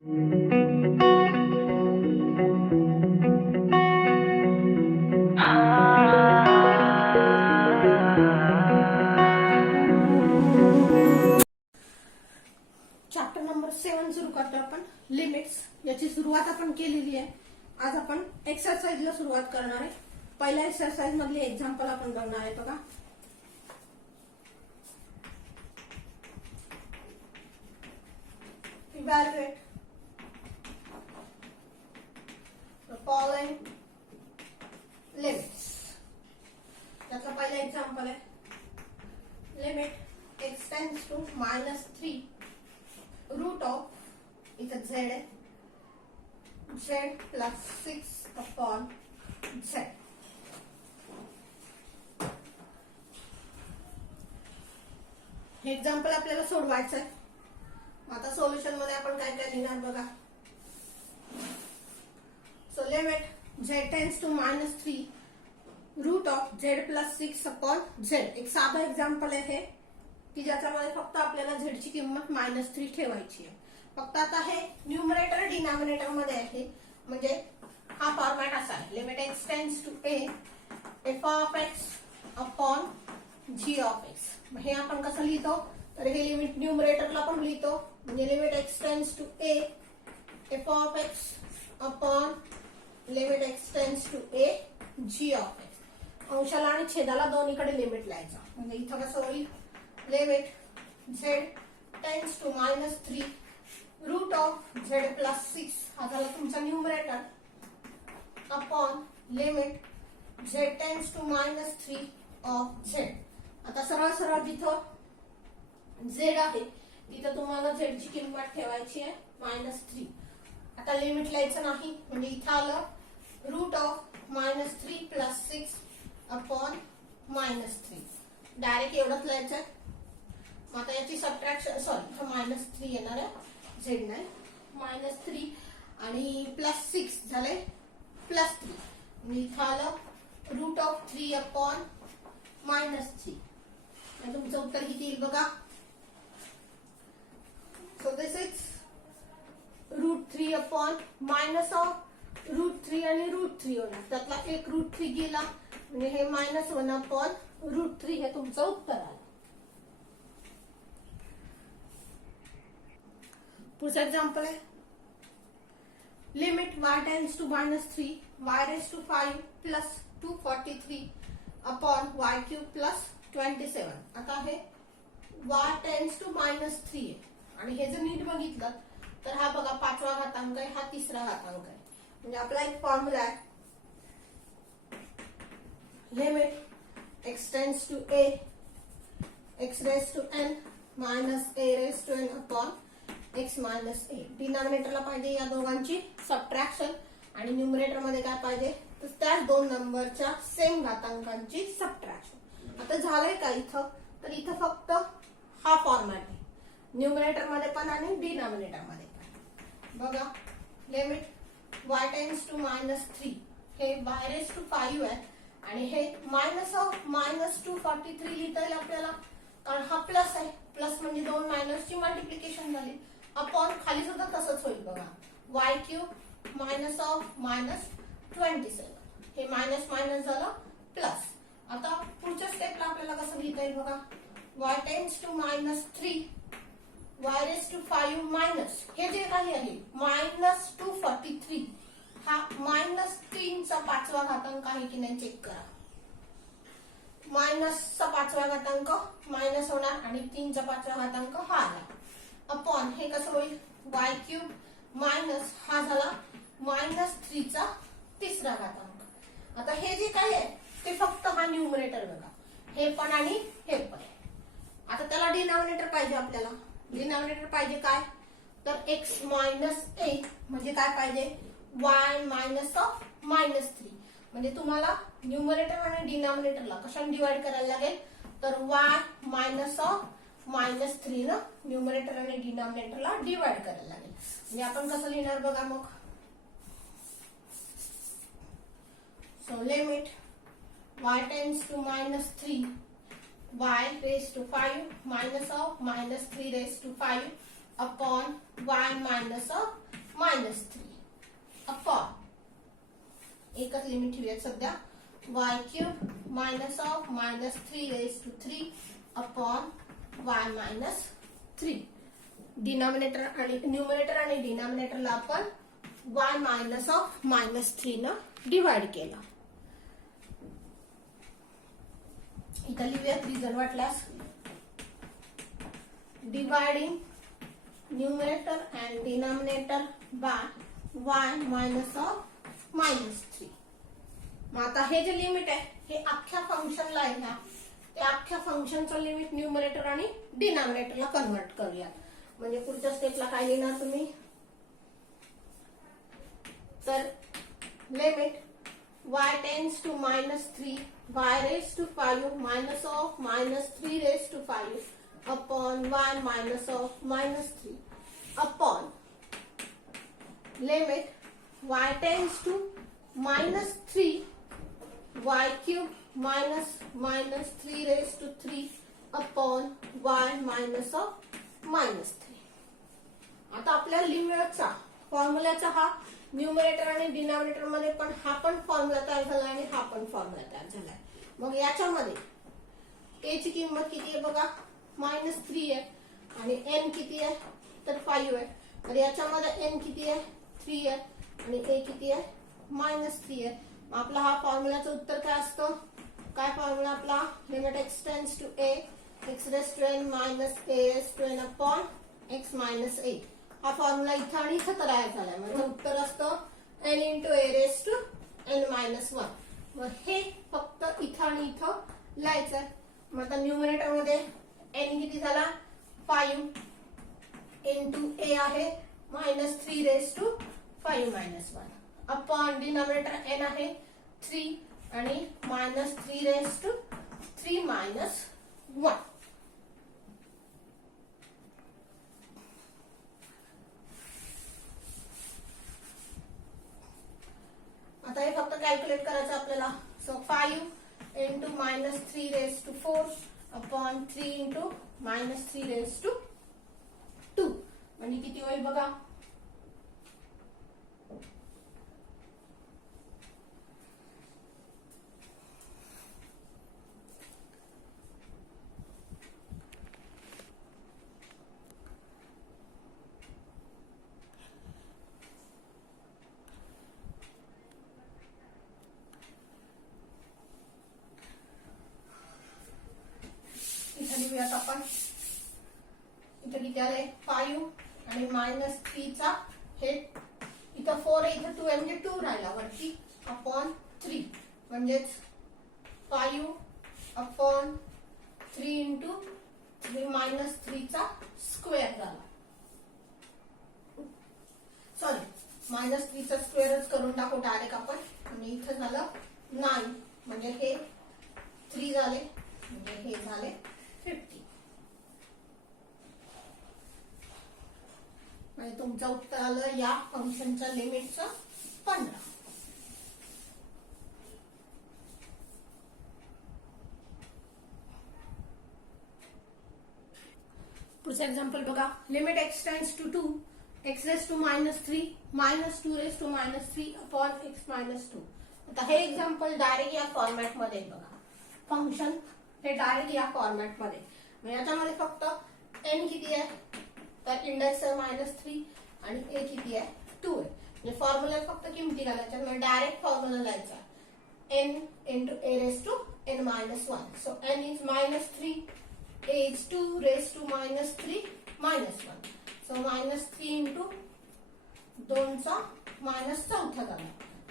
Chapter number 7 सुरू करतो आपण. लिमिट्स याची सुरुवात आपण केलेली आहे. आज आपण एक्सरसाइजला सुरुवात करणार आहे. पहिल्या एक्सरसाइज मधले एक्झाम्पल आपण बघणार आहे. बघा, इव्हॅल्युएट द फॉलोइंग लिमिट्स. त्याचा पहिला एक्झाम्पल आहे limit x tends to -3 root of इथं z आहे z प्लस 6 अपॉन z. हे एक्झाम्पल आपल्याला सोडवायचं आहे. आता सोल्युशन मध्ये आपण काय काय लिहिणार बघा. So limit z tends to -3 root of z plus 6 upon z. एक साधं एक्झाम्पल आहे हे की ज्याच्यामध्ये फक्त आपल्याला z ची किंमत -3 ठेवायची आहे. फक्त आता हे न्यूमरेटर डिनॉमिनेटर मध्ये आहे, म्हणजे हा फॉर्मॅट असा आहे. Limit x tends to a f of x upon g of x. हे आपण कसं लिहितो, तर हे लिमिट न्यूमरेटरला पण लिहितो, म्हणजे limit x tends to a f of x upon limit x tends to a g of x. अंशाला आणि छेदाला दोन्हीकडे लिमिट लावायचं. म्हणजे इथं कसं होईल, limit z tends to -3 root of z plus 6 हा झाला तुमचा numerator upon limit z tends to -3 of z. आता सरळ सरळ जिथं z आहे तिथं तुम्हाला z ची किंमत ठेवायची आहे -3. आता लिमिट लिहायचं नाही, म्हणजे इथं आलं root of -3 plus 6 upon -3. Direct एवढंच लिहायचं आहे. आता याची सबट्रॅक्शन, सॉरी -3 येणार आहे, z नाही, -3 आणि प्लस 6 झाले +3. म्हणजे इथं आलं रूट ऑफ 3 अपॉन -3. आणि तुमचं उत्तर किती येईल बघा. So this is √3 upon minus of √3 आणि √3 होणार. त्यातला एक √3 गेला, म्हणजे हे -1 अपॉन √3 हे तुमचं उत्तर आलं. पुढचं एक्झाम्पल आहे limit y tends to -3 y raise to 5 plus 243 upon y cube plus 27. आता हे y टेंड्स टू -3 आहे, आणि हे जर नीट बघितलं तर हा बघा 5वा घातांक आहे, हा 3रा घातांक आहे. म्हणजे आपला एक फॉर्म्युला आहे limit x tends to a x raise to n minus a raise to n upon x minus a. डिनॉमिनेटरला पाहिजे या दोघांची सबट्रॅक्शन, आणि न्यूमरेटर मध्ये काय पाहिजे, तर त्याच दोन नंबरच्या सेम घातांकांची सबट्रॅक्शन. आता झालंय का इथं, तर इथं फक्त हा फॉर्मॅट आहे, न्यूमरेटर मध्ये पण आणि डिनॉमिनेटर मध्ये पण. बघा, लिमिट y टेंड्स टू -3 हे y रेज टू 5 आहे, आणि हे मायनस ऑफ -243 लिहिता येईल आपल्याला, कारण हा प्लस आहे. प्लस म्हणजे दोन मायनसची मल्टिप्लिकेशन झाली, अपॉन खाली सुद्धा तसंच होईल बघा, y क्यूब मायनस ऑफ -27. हे मायनस मायनस झालं प्लस. आता पुढच्या स्टेपला आपल्याला कसं लिहिता येईल बघा, y tends to -3 y raise to 5 minus हे जे काही आहे -243 हा -3चा 5वा घातांक आहे की नाही चेक करा. मायनसचा 5वा घातांक मायनस होणार, आणि 3चा 5वा घातांक हा आला, अपॉन हे कसं होईल y क्यूब मायनस हा झाला -3चा 3रा घातांक. आता हे जे काही आहे ते फक्त हा न्यूमरेटर बघा, हे पण आणि हे पण. आता त्याला डिनॉमिनेटर पाहिजे आपल्याला. डिनॉमिनेटर पाहिजे काय, तर x मायनस a म्हणजे काय पाहिजे, y मायनस ऑफ -3. म्हणजे तुम्हाला न्यूमरेटर आणि डिनॉमिनेटरला कशाने डिवाइड करायला लागेल, तर y मायनस ऑफ -3 न न्यूमरेटर आणि डिनॉमिनेटरला डिवाइड करायला लागेल. म्हणजे आपण कसं लिहिणार बघा मग. So limit y tends to -3 y raised to 5 minus of -3 raised to 5 upon y minus of -3 upon एकच लिमिट ठेवूयात सध्या y cube -3 upon y -3 denominator आणि न्यूमरेटर आणि डिनॉमिनेटरला आपण y -3 न डिवाइड केला. इथं लिहूयात रिझन वाटल्यास dividing numerator and denominator by y -3. मग आता हे जे लिमिट आहे हे अख्ख्या फंक्शनला आहे ना, त्या अख्ख्या फंक्शनचं लिमिट न्यूमरेटर आणि डिनॉमिनेटरला कन्वर्ट करूयात. म्हणजे पुढच्या स्टेपला काय लिहिणार तुम्ही, तर limit y tends to -3 y raised to 5 minus of -3 raised to 5 upon y minus of -3 upon limit y tends to -3 y cube -3 raised to 3 upon y minus of -3. आता आपल्या लिमिटचा फॉर्म्युलाचा हा न्यूमरेटर आणि डिनॉमिनेटर मध्ये पण हा पण फॉर्म्युला तयार झाला आणि हा पण फॉर्म्युला तयार झालाय. मग याच्यामध्ये a ची किंमत किती आहे बघा, -3 आहे आणि n किती आहे तर 5 आहे. तर याच्यामध्ये n किती आहे 3 आहे आणि a किती आहे -3 आहे. मग आपला हा फॉर्म्युलाचं उत्तर काय असतं, काय फॉर्म्युला आपला, limit x tends to a x raised to n minus a raised to n upon x minus a. हा फॉर्म्युला इथं आणि इथं तयार झालाय. म्हणजे उत्तर असतं n into a raised to n minus 1. मग हे फक्त इथं आणि इथं लिहायचं. मग आता न्यूमरेटर मध्ये n किती झाला 5 into a आहे -3 raised to 5 minus 1 upon denominator n आहे 3 आणि -3 raised to 3 minus 1. आता हे फक्त कॅल्क्युलेट करायचं आपल्याला. So 5 into -3 raised to 4 upon 3 into -3 raised to 2 म्हणजे किती होईल बघा, लिहूयात आपण. इथं किती आले 5 आणि -3 चा हे इथं 4 आहे, इथं 2 आहे म्हणजे 2 राहिला वरती अपॉन 3 म्हणजेच 5 अपॉन 3 into 3 -3 चा स्क्वेअर झाला. सॉरी -3 चा स्क्वेअरच करून टाकू डायरेक्ट आपण. आणि इथं झालं 9 म्हणजे हे 3 झाले म्हणजे हे झाले 50. म्हणजे तुमचं उत्तर आलं या फंक्शनच्या लिमिटचं 15. पुढचं एक्झाम्पल बघा. Limit x tends to 2 x raised to -3 -2 raised to -3 upon x -2. आता हे एक्झाम्पल डायरेक्ट या फॉर्मॅट मध्ये बघा. फंक्शन हे डायरेक्ट या फॉर्मॅट मध्ये. याच्यामध्ये फक्त n किती आहे तर इंडेक्स आहे -3 आणि a किती आहे 2 आहे. म्हणजे फॉर्म्युला फक्त किमती घालायच्या. म्हणजे डायरेक्ट फॉर्म्युला लिहायचा n into a raised to n minus 1. So n is -3, a is 2 raised to -3 -1. So -3 into 2 चा -4 झाला.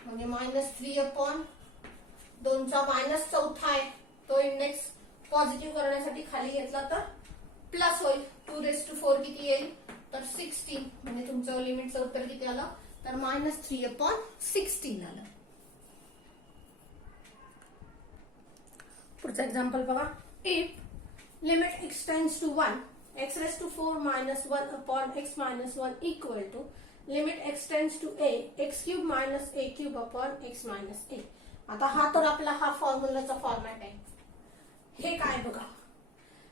म्हणजे -3 अपॉन 2 चा -4 आहे. तो इंडेक्स पॉझिटिव्ह करण्यासाठी खाली घेतला तर प्लस होईल. 2 raised to 4 किती येईल तर 16. म्हणजे तुमचं लिमिटचं उत्तर किती आलं तर -3 अपॉन 16 आलं. पुढचं एक्झाम्पल बघा. If limit x tends to 1 x raised to 4 -1 upon x -1 equal to limit x tends to a x cube - a cube upon x - a. आता हा तर आपला हा फॉर्म्युलाचा फॉर्मॅट आहे. हे काय बघा.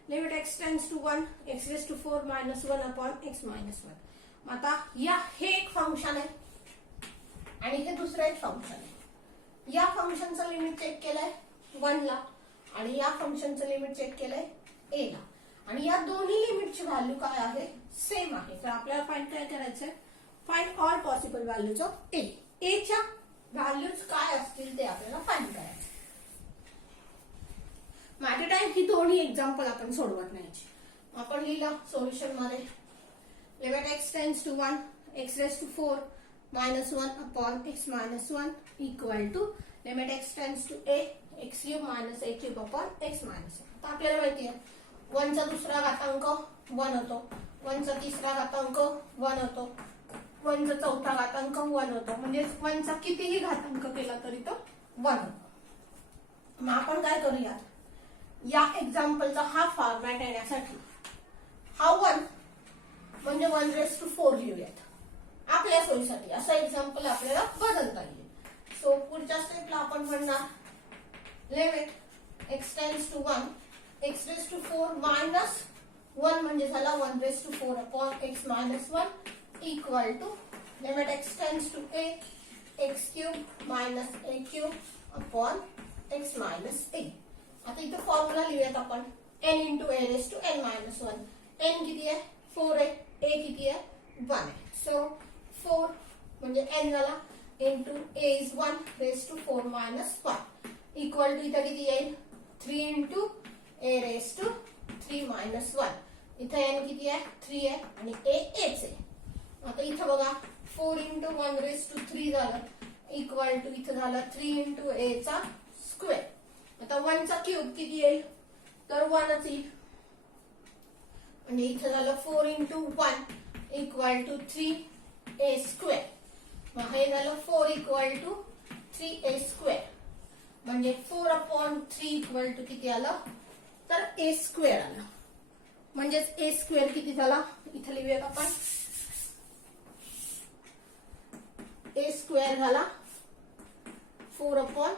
Limit x tends to 1 x raised to 4 -1 upon x -1. आता हे एक फंक्शन आहे आणि हे दुसरं एक फंक्शन आहे. या फंक्शनचं लिमिट चेक केलंय 1 ला आणि या फंक्शनचं लिमिट चेक केलंय a ला आणि या दोन्ही लिमिटची व्हॅल्यू काय आहे सेम आहे. तर आपल्याला फाइंड काय करायचंय find all possible values of a. a च्या व्हॅल्यूज काय असतील ते आपल्याला फाइंड करायचे. ॲट अ टाइम ही दोन्ही एक्झाम्पल आपण सोडवत नाही. आपण लिहिलं सोल्युशन मध्ये limit x tends to 1 x raise to 4 minus 1 upon x minus 1 equal to limit x tends to a x cube minus a cube upon x minus 1. आता आपल्याला माहिती आहे 1 चा दुसरा घातांक 1 होतो, 1 चा तिसरा घातांक 1 होतो, 1 चा चौथा घातांक 1 होतो, म्हणजे 1 चा कितीही घातांक केला तरी तो 1 होतो. मग आपण काय करूया या एक्झाम्पलचा हा फॉर्मॅट येण्यासाठी हा 1 म्हणजे 1 रेज टू 4 लिहूयात आपल्या सोयीसाठी. असं एक्झाम्पल आपल्याला बदलता येईल. सो पुढच्या स्टेपला आपण म्हणणार limit x tends to 1 x raise to 4 minus 1 म्हणजे झाला 1 raise to 4 upon x minus 1 equal to limit x tends to a x cube minus a cube upon x minus a. आता इथं फॉर्म्युला लिहूयात आपण n into a raise to n minus 1. n किती आहे 4 आहे, a किती आहे 1 आहे. सो 4 म्हणजे n झाला into a is 1 raise to 4 minus 1 equal to इथं किती येईल 3 into a raise to 3 minus 1. इथं n किती आहे 3 आहे आणि a aच आहे. आता इथं बघा 4 इंटू 1 रेज टू 3 झालं इक्वल टू इथं झालं 3 इंटू a चा स्क्वेअर. आता 1 चा क्यूब किती येईल तर 1च येईल म्हणजे इथं झालं 4 into 1 equal to 3a square. मग हे झालं 4 इक्वल टू 3a स्क्वेअर म्हणजे 4 अपॉन 3 इक्वल टू किती आलं तर a स्क्वेअर आलं. म्हणजेच a स्क्वेअर किती झाला इथं लिहूयात आपण a स्क्वेअर झाला 4 अपॉन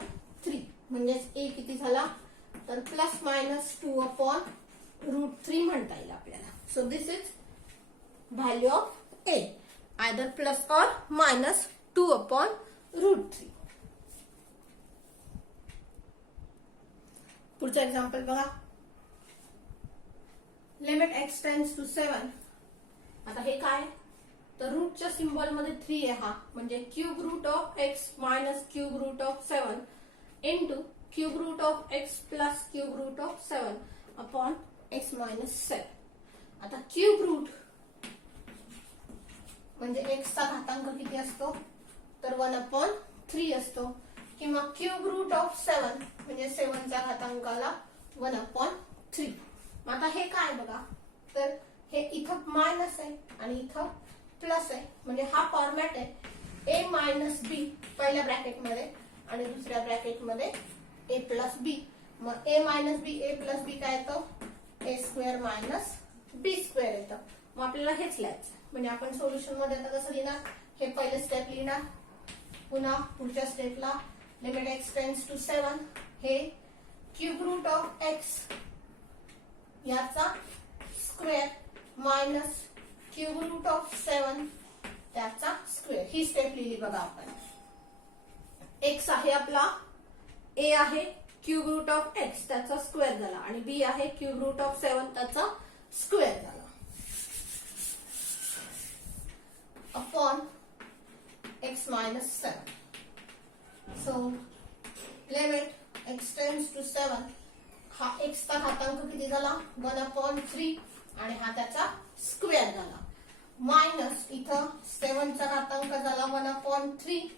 3 म्हणजेच a किती झाला तर प्लस मायनस 2 अपॉन रूट 3 म्हणता येईल आपल्याला. So this is value of a either plus or minus 2 upon root 3. पुढचं एक्झाम्पल बघा लिमिट x टेंड्स टू 7. आता हे काय तर रूटच्या सिम्बॉल मध्ये 3 आहे हा म्हणजे cube root of x minus cube root of 7 into cube root of x plus cube root of 7 upon x minus 7. आता क्यूब रूट म्हणजे x चा घातांक किती असतो तर 1 अपॉन 3 असतो किंवा क्यूब रूट ऑफ 7 म्हणजे 7 च्या घातांकाला 1 अपॉन 3. आता हे काय बघा तर हे इथं मायनस आहे आणि इथं प्लस आहे म्हणजे हा फॉर्मॅट आहे a मायनस b पहिल्या ब्रॅकेट मध्ये आणि दुसऱ्या ब्रॅकेट मध्ये a प्लस b. मग a minus b a plus b काय येतं a square minus b square येतं. मग आपल्याला हेच लिहायचं म्हणजे आपण सोल्युशन मध्ये आता कसं लिहिणार हे पहिले स्टेप लिहिणार पुन्हा पुढच्या स्टेपला लिमिट x टेंड्स टू 7 हे क्यूब रूट ऑफ x याचा square minus cube root of 7 त्याचा स्क्वेअर. ही स्टेप लिहिली बघा आपण. x आहे आपला a आहे क्यूब रूट ऑफ x त्याचा स्क्वेअर झाला आणि b आहे क्यूब रूट ऑफ 7 त्याचा स्क्वेअर झाला upon x minus 7. So limit x tends to 7 हा x चा घातांक किती झाला 1 अपॉन 3 आणि हा त्याचा स्क्वेअर झाला मायनस इथं 7 चा घातांक झाला 1 अपॉन 3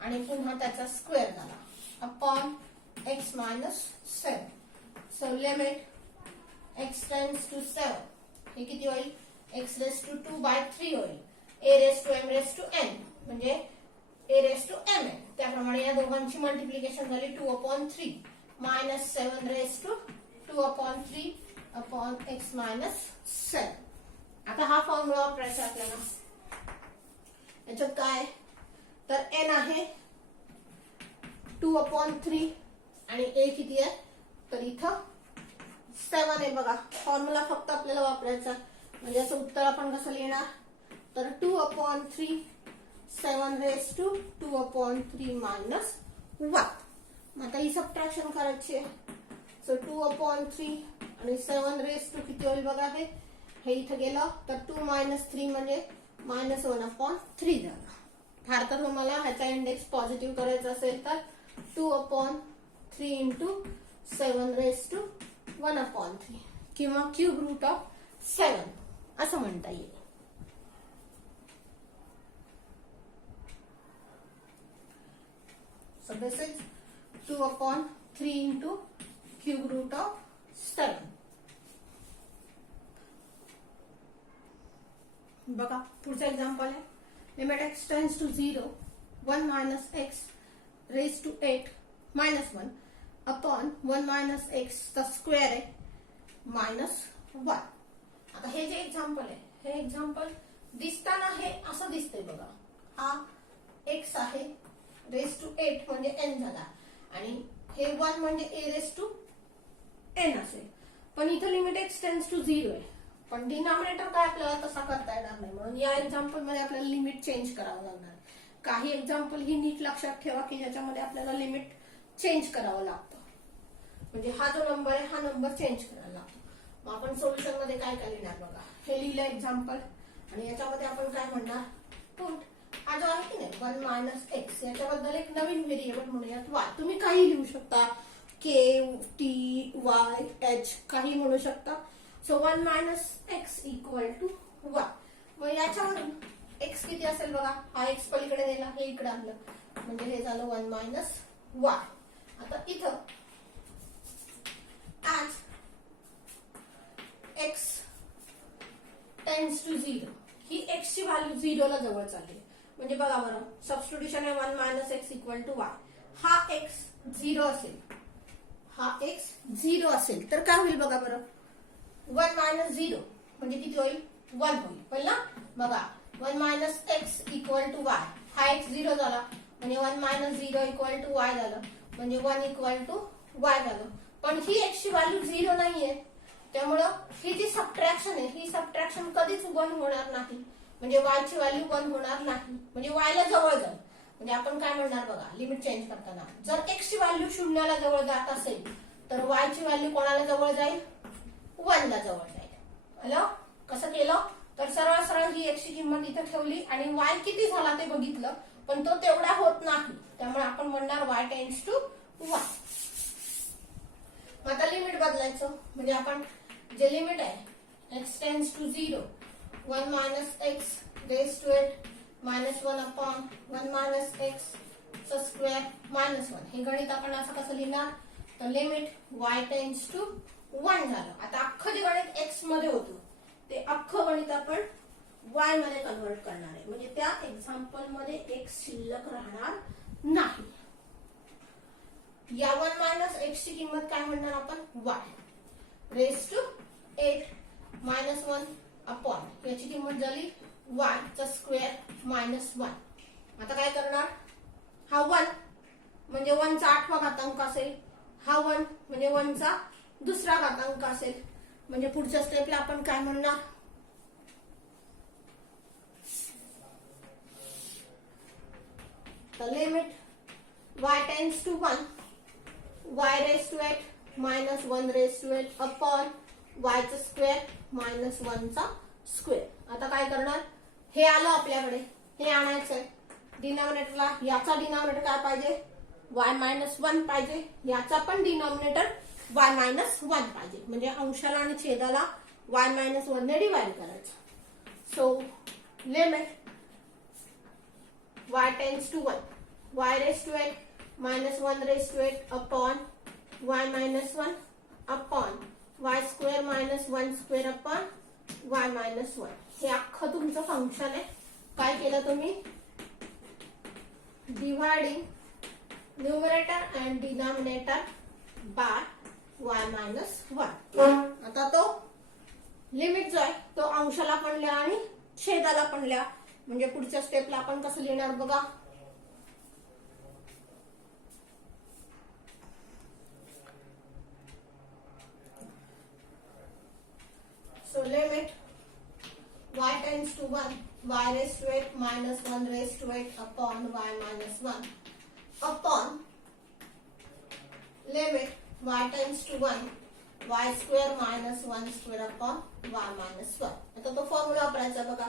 आणि पुन्हा त्याचा स्क्वेअर झाला upon x minus 7. So limit x tends to 7 हे किती होईल x raised to 2 by 3 होईल a raised to m raised to n म्हणजे a raised to m n. त्याप्रमाणे या दोघांची मल्टिप्लिकेशन झाली 2 upon 3 minus 7 raised to 2 upon 3 upon x minus 7. आता हा फॉर्म्युला वापरायचा आपल्याला. याच्यात काय तर n आहे 2 upon 3 आणि a किती आहे तर इथं 7 आहे बघा. फॉर्म्युला फक्त आपल्याला वापरायचा म्हणजे असं उत्तर आपण कसं लिहिणार तर 2 2/3 7/2/3 मायनस 1. आता ही सबट्रॅक्शन करायची आहे. सो 2/3 आणि 7 किती होईल बघा. हे इथं गेलं तर 2 - 3 म्हणजे -1/3 झालं. फार तर तुम्हाला ह्याचा इंडेक्स पॉझिटिव्ह करायचा असेल तर 2/3 इंटू 7/1/3 किंवा क्यूब रूट ऑफ 7 असं म्हणता येईल. So this is 2/3 into cube root of 7. बघा पुढचा एक्झाम्पल आहे. Limit x tends to 0 1 minus x raised to 8 minus 1 upon 1 minus x चा स्क्वेअर आहे minus 1. आता हे जे एक्झाम्पल आहे हे एक्झाम्पल दिसताना हे असं दिसतंय बघा. हा x आहे रेस टू 8 म्हणजे n झाला आणि हे 1 म्हणजे a रेस टू n असेल. पण इथं लिमिट x टेंड्स टू 0 आहे. पण डिनॉमिनेटर काय आपल्याला तसा करता येणार नाही. म्हणून या एक्झाम्पल मध्ये आपल्याला लिमिट चेंज करावं लागणार. काही एक्झाम्पल ही नीट लक्षात ठेवा की ज्याच्यामध्ये आपल्याला लिमिट चेंज करावं लागतं. म्हणजे हा जो नंबर आहे हा नंबर चेंज करायला लागतो. मग आपण सोल्युशन मध्ये काय काय लिहिणार बघा. हे लिहिलं एक्झाम्पल आणि याच्यामध्ये आपण काय म्हणणार पुट. हा जो आहे की नाही 1 minus x याच्याबद्दल एक नवीन व्हेरिएबल म्हणूयात y. तुम्ही काही लिहू शकता k t y h काही म्हणू शकता. So 1 minus x equal to y. मग याच्यावरून x किती असेल बघा. हा x पलीकडे नेला हे इकडे आणलं म्हणजे हे झालं 1 minus y. आता इथं as x tends to 0 he x ची व्हॅल्यू 0 ला जवळ चालली. म्हणजे बघा बरं सबस्टिट्यूशन आहे 1 minus x equal to y. हा x 0 असेल हा x 0 असेल तर काय होईल बघा बरं. 1 minus 0 म्हणजे किती होईल 1 होईल. पहिला बघा 1 minus x equal to y. हा x 0 झाला म्हणजे 1 minus 0 equal to y झालं म्हणजे 1 equal to y झालं. पण ही x ची व्हॅल्यू 0 नाहीये त्यामुळं ही जी सबट्रॅक्शन आहे ही सबट्रॅक्शन कधीच 1 होणार नाही. म्हणजे y ची व्हॅल्यू 1 होणार नाही. म्हणजे y ला जवळ जाईल. म्हणजे आपण काय म्हणणार बघा लिमिट चेंज करताना जर x ची व्हॅल्यू 0 ला जवळ जात असेल तर y ची व्हॅल्यू कोणाला जवळ जाईल 1 ला जवळ जाईल. हॅलो कसं केलं तर सरळ सरळ ही x ची किंमत इथे ठेवली आणि y किती झाला ते बघितलं पण तो तेवढा होत नाही त्यामुळे आपण म्हणणार y टेंड्स टू 1. आता लिमिट बदलायचं म्हणजे आपण जे लिमिट आहे x tends to 0 1 minus x raised to 8 minus 1 upon 1 minus x चा स्क्वेअर minus 1. हे गणित आपण असं कसं लिहिणार तर लिमिट y टेंड्स टू 1 झालं. आता अख्खं जे गणित x मध्ये होतं ते अख्खं गणित आपण y मध्ये कन्वर्ट करणार आहे. म्हणजे त्या एक्झाम्पल मध्ये x शिल्लक राहणार नाही. या 1 minus x ची किंमत काय म्हणणार आपण y रेस्ड टू 8 minus 1 अपॉन याची किंमत झाली y चा स्क्वेअर -1. आता काय करणार हा 1 म्हणजे 1 चा 8वा घातांक असेल. हा 1 म्हणजे 1 चा दुसरा घातांक असेल. म्हणजे पुढच्या स्टेपला आपण काय म्हणणार तर limit y tends to 1 y raised to 8 minus 1 raised to 8 upon y चा स्क्वेअर -1 चा स्क्वेअर. आता काय करणार हे आलं आपल्याकडे हे आणायचं आहे डिनॉमिनेटरला. याचा डिनॉमिनेटर काय पाहिजे y -1 पाहिजे. याचा पण डिनॉमिनेटर y -1 पाहिजे. म्हणजे अंशाला आणि छेदाला y -1 ने डिवाइड करायचं. So limit y tends to 1 y raised to 8 -1 raised to 8 upon y -1 upon y square -1 square upon y -1. हे अख्खं तुमचं फंक्शन आहे. काय केलं तुम्ही dividing numerator and denominator by y -1. आता तो लिमिट जो आहे तो अंशाला पण लिहा आणि छेदाला पण लिहा. म्हणजे पुढच्या स्टेपला आपण कसं लिहिणार बघा. So limit y tends to 1 y raised to 8 minus 1 raised to 8 upon y minus 1 upon limit y tends to 1 y square minus 1 square upon y minus 1. आता तो फॉर्म्युला वापरायचा बघा.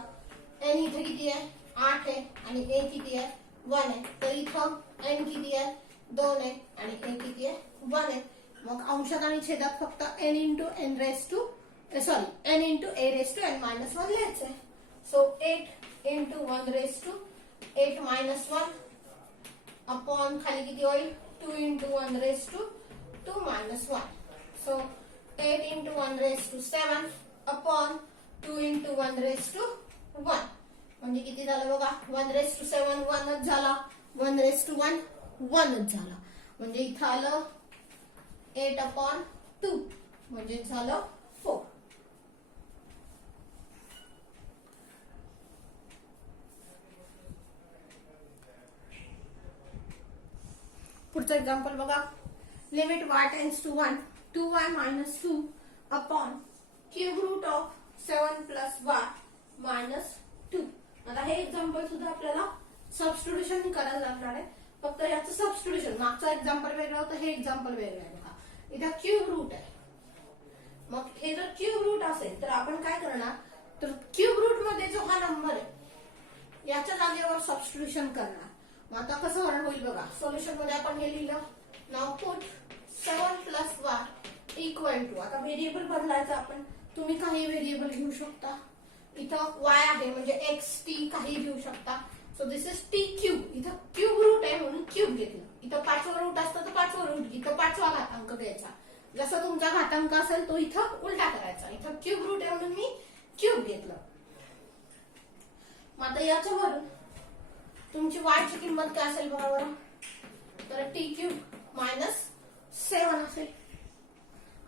n इथे किती आहे 8 आहे आणि a किती आहे 1 आहे. तर इथं n किती आहे 2 आहे आणि a किती आहे 1 आहे. मग अंशात आणि छेदात फक्त n into n raised to n into a raised to n minus 1 लिहायचं आहे. So 8 into 1 raised to 8 minus 1 upon खाली किती होईल 2 into 1 raised to 2 minus 1. So 8 into 1 raised to 7 upon 2 into 1 raised to 1. म्हणजे किती झालं बघा 1 raised to 7 1 च झाला 1 raised to 1 1 च झाला. म्हणजे इथं आलं 8 upon 2 म्हणजे झालं 4. पुढचं एक्झाम्पल बघा. Limit y tends to 1 2y minus 2 upon cube root of 7 plus y minus 2. आता हे एक्झाम्पल सुद्धा आपल्याला सबस्टिट्यूशन करायला लागणार आहे. फक्त याचं सबस्टिट्यूशन मागचं एक्झाम्पल वेगळं होतं हे एक्झाम्पल वेगळं आहे बघा. इथं क्यूब रूट आहे. मग हे जर क्यूब रूट असेल तर आपण काय करणार तर क्यूब रूट मध्ये जो हा नंबर आहे याच्या जागेवर सबस्टिट्यूशन करणार. मग आता कसं होईल बघा. सोल्युशन मध्ये आपण हे लिहिलं. नाव put 7 plus y equal to आता व्हेरिएबल बदलायचं आपण. तुम्ही काही व्हेरिएबल घेऊ शकता. इथं y आहे म्हणजे x t काही घेऊ शकता. So this is t cube. इथं क्यूब रूट आहे म्हणून क्यूब घेतलं. इथं पाचवा रूट असतं तर पाचवा रूट इथं पाचवा घातांक द्यायचा. जसा तुमचा घातांक असेल तो इथं उलटा करायचा. इथं क्यूब रूट आहे म्हणून मी क्यूब घेतलं. मग आता याच्यावरून तुमची y ची किंमत काय असेल बरोबर तर t क्यूब मायनस 7 असेल.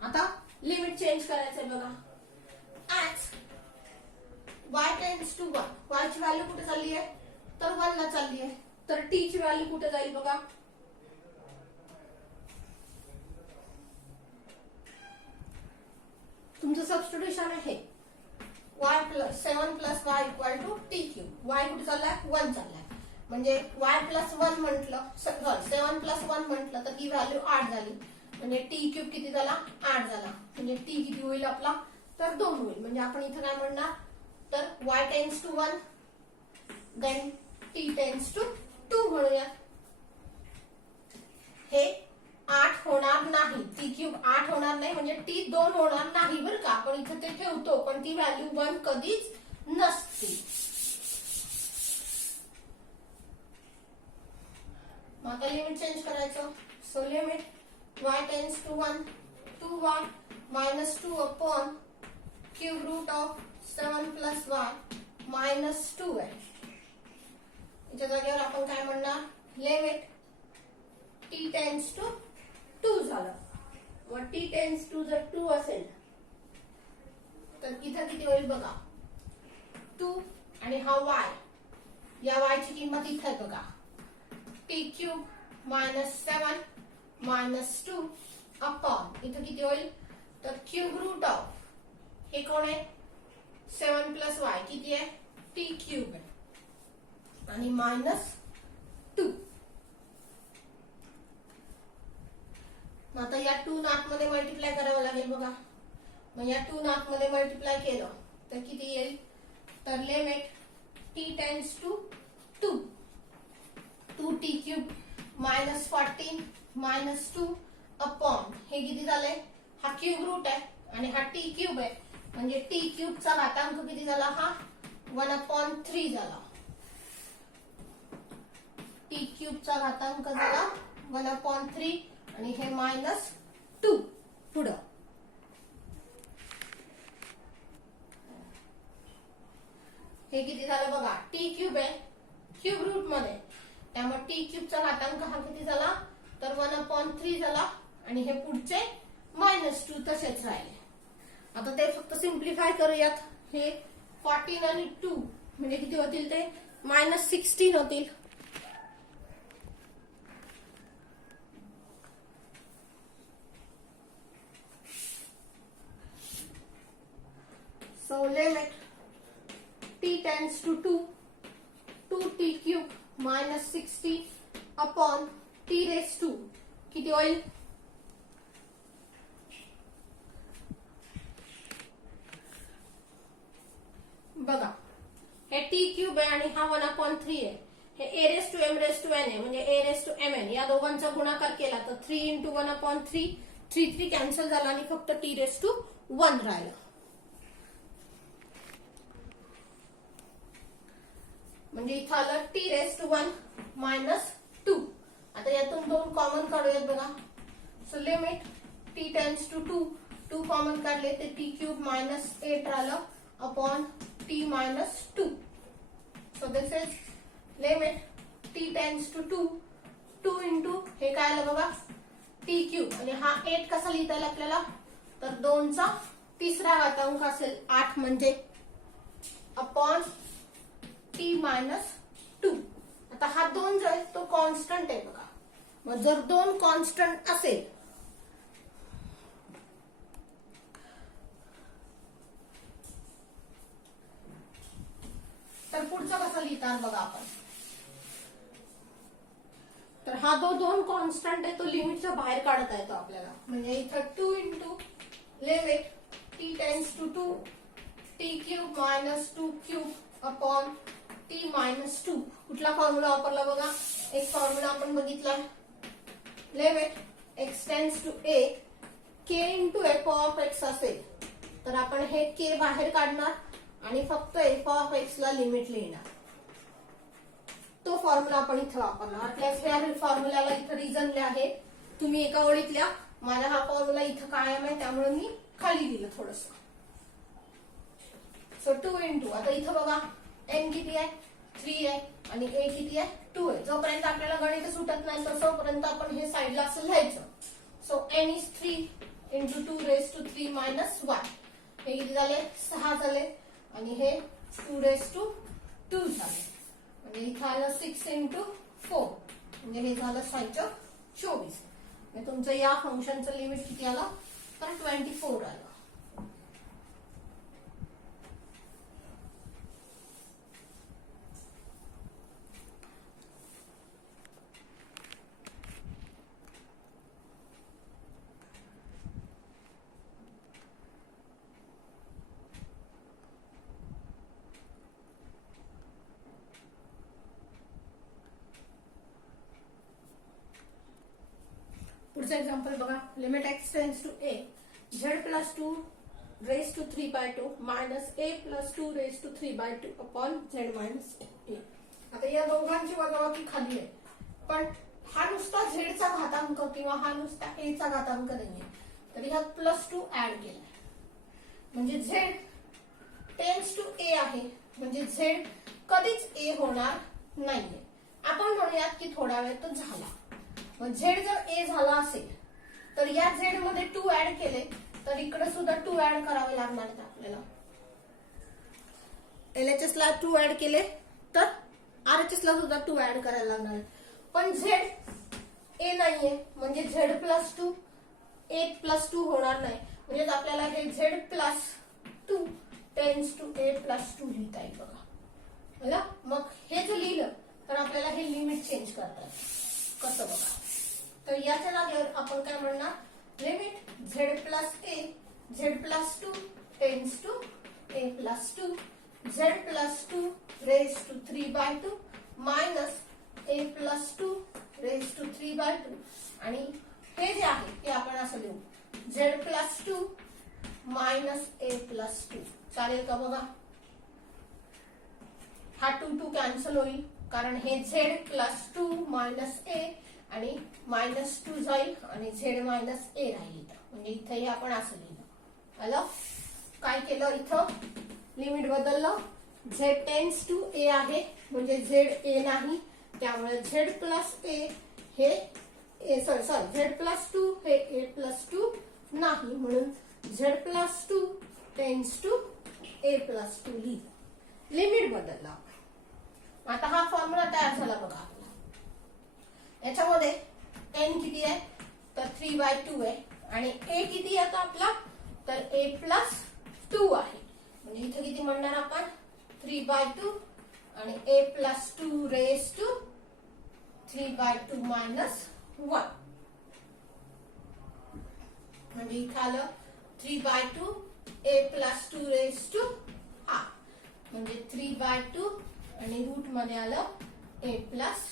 आता लिमिट चेंज करायचंय बघा. As y tends to 1 y ची व्हॅल्यू कुठे चालली आहे तर 1 ला चालली आहे. तर t ची व्हॅल्यू कुठे जाईल बघा. तुमचं सबस्टिट्यूशन आहे y plus 7 plus y equal to t cube. y कुठे चाललाय 1 चाललाय म्हणजे y plus 1 म्हटलं 7 plus 1 म्हटलं तर ही व्हॅल्यू 8 झाली. म्हणजे t क्यूब किती झाला 8 झाला. म्हणजे t किती होईल आपला तर 2 होईल. म्हणजे आपण इथं काय म्हणणार तर y tends to 1 then t tends to 2 म्हणूया. हे 8 होणार नाही. t क्यूब 8 होणार नाही म्हणजे t 2 होणार नाही बरं का. आपण इथं ते ठेवतो पण ती व्हॅल्यू 1 कधीच नसते. मग आता लिमिट चेंज करायचं. So limit y tends to 1 2y minus 2 upon cube root of 7 plus y minus 2 आहे. याच्या जागेवर आपण काय म्हणणार लिमिट t tends to 2 झालं. मग t tends to जर 2 असेल तर इथं किती होईल बघा 2 आणि हा y या y ची किंमत इथे आहे बघा t cube minus 7 minus 2 upon इथं किती होईल तर क्यूब रूट ऑफ हे कोण आहे 7 प्लस y किती आहे t क्यूब आहे आणि मायनस 2. आता या 2 नात मध्ये मल्टिप्लाय करावं लागेल बघा. मग या 2 नात मध्ये मल्टिप्लाय केलं तर किती येईल तर limit t tends to 2 2t cube minus 14 minus 2 upon हे किती झाले हा क्यूब रूट आहे आणि हा t क्यूब आहे म्हणजे t क्यूब चा घातांक किती झाला हा 1/3 झाला. t क्यूब चा घातांक झाला 1/3 आणि हे मायनस 2 पुढं. हे किती झालं बघा t क्यूब आहे क्यूब रूट मध्ये त्यामुळे t क्यूब चा घातांक हा किती झाला तर 1/3 झाला आणि हे पुढचे -2 तसेच राहिले. आता ते फक्त सिंप्लिफाय करूयात. हे 14 आणि 2 म्हणजे किती होतील ते -16 होतील. So limit t tends to 2 2t cube minus 60 upon t raise to किती होईल? बघा, हे टी क्यूब आहे आणि हा 1/3 आहे. हे a raise to m raise to n आहे, म्हणजे a रेस टू mn. या दोघांचा गुणाकार केला तर 3 इंटू 1/3 3 कॅन्सल झाला आणि फक्त t रेस टू 1 राहिलं. म्हणजे इथं आलं t रेस टू 1 मायनस 2. आता यातून 2 कॉमन काढूयात बघा. So limit t tends to 2 2 common काढले ते t क्यूब मायनस 8 राहिलं upon t minus 2. So this is limit t tends to 2 2 into हे काय आलं बघा t क्यूब, आणि हा 8 कसा लिहिता येईल आपल्याला? तर 2चा तिसरा घातांक असेल 8 म्हणजे अपॉन t मायनस 2. आता हा 2 जो आहे तो कॉन्स्टंट आहे बघा. मग जर 2 कॉन्स्टंट असेल तर पुढचं कसं लिहितात बघा आपण. तर हा 2 कॉन्स्टंट आहे तो लिमिटच्या बाहेर काढता येतो आपल्याला. म्हणजे इथं 2 into limit t tends to 2 t cube minus 2 cube upon t minus 2. कुठला फॉर्म्युला वापरला बघा? एक फॉर्म्युला आपण बघितला, limit x tends to a k into f of x असेल तर आपण हे k बाहेर काढणार आणि फक्त f ऑफ x ला लिमिट लिहिणार. तो फॉर्म्युला आपण इथे वापरणार. आपल्या फॉर्म्युल्याला इथे रिझन आहे, तुम्ही एका ओळीत लिहा. माझा हा फॉर्म्युला इथं कायम आहे त्यामुळे मी खाली लिहिलं थोडस. सो 2 इंटू, आता इथं बघा n किती आहे? 3 आहे आणि a किती आहे? 2 आहे. जोपर्यंत आपल्याला गणित सुटत नाही तोपर्यंत आपण हे साईडला असं लिहायचं. So n is 3 into 2 raise to 3 minus 1. हे किती झाले? 6 झाले आणि हे 2 रेस टू 2 झाले. म्हणजे इथं आलं 6 इंटू 4 म्हणजे हे झालं 6/24. म्हणजे तुमचं या फंक्शनचं लिमिट किती आलं? तर 24 आलं. पुढचं एक्झाम्पल बघा. Limit x tends to a z plus 2 raise to 3/2 minus a plus 2 raise to 3/2 upon z minus a. आता या दोघांची वजाबाकी खाली आहे, पण हा नुसता z चा घातांक किंवा हा नुसता a चा घातांक नाहीये, तर ह्यात प्लस 2 ऍड केलाय. म्हणजे z टेन्स टू a आहे, म्हणजे z कधीच a होणार नाहीये. आपण म्हणूयात की थोडा वेळ तो झाला. मग z जर a झाला असेल तर या z मध्ये 2 ऍड केले तर इकडे सुद्धा 2 ऍड करावे लागणार आहेत आपल्याला. LHS ला 2 ऍड केले तर RHS ला सुद्धा 2 ऍड करायला लागणार आहेत. पण z a नाहीये म्हणजे z प्लस 2 a प्लस 2 होणार नाही. म्हणजे आपल्याला हे z plus 2 tends to a plus 2 लिहिता येईल बघा. मग हे जर लिहिलं तर आपल्याला हे लिमिट चेंज करता येईल. कसं बघा, तर याच्या जागेवर आपण काय म्हणणार? Limit z plus a z plus 2 tends to a plus 2 z plus 2 raise to 3/2 minus a plus 2 raise to 3/2. आणि हे जे आहे ते आपण असं लिहू z plus 2 minus a plus 2. चालेल का बघा? हा 2 कॅन्सल होईल कारण हे z प्लस 2 मायनस a आणि मायनस 2 जाईल आणि z मायनस a राहील. म्हणजे इथेही आपण असं लिहिलं. आलं? काय केलं इथं? लिमिट बदललं. z टेन्स टू a आहे म्हणजे z a नाही, त्यामुळे z प्लस a हे z प्लस 2 हे a प्लस 2 नाही, म्हणून z plus 2 tends to a plus 2 लिहिलं. लिमिट बदलला. आता हा फॉर्म्युला तयार झाला बघा. याच्यामध्ये n किती आहे? तर 3/2 आहे आणि a किती आहे आपला? तर a प्लस 2 आहे. म्हणजे इथे किती म्हणणार आपण? 3/2 a plus 2 raised to 3/2 minus 1. म्हणजे इथं आलं 3/2 a plus 2 raised to half म्हणजे 3/2 आणि रूट मध्ये आलं a plus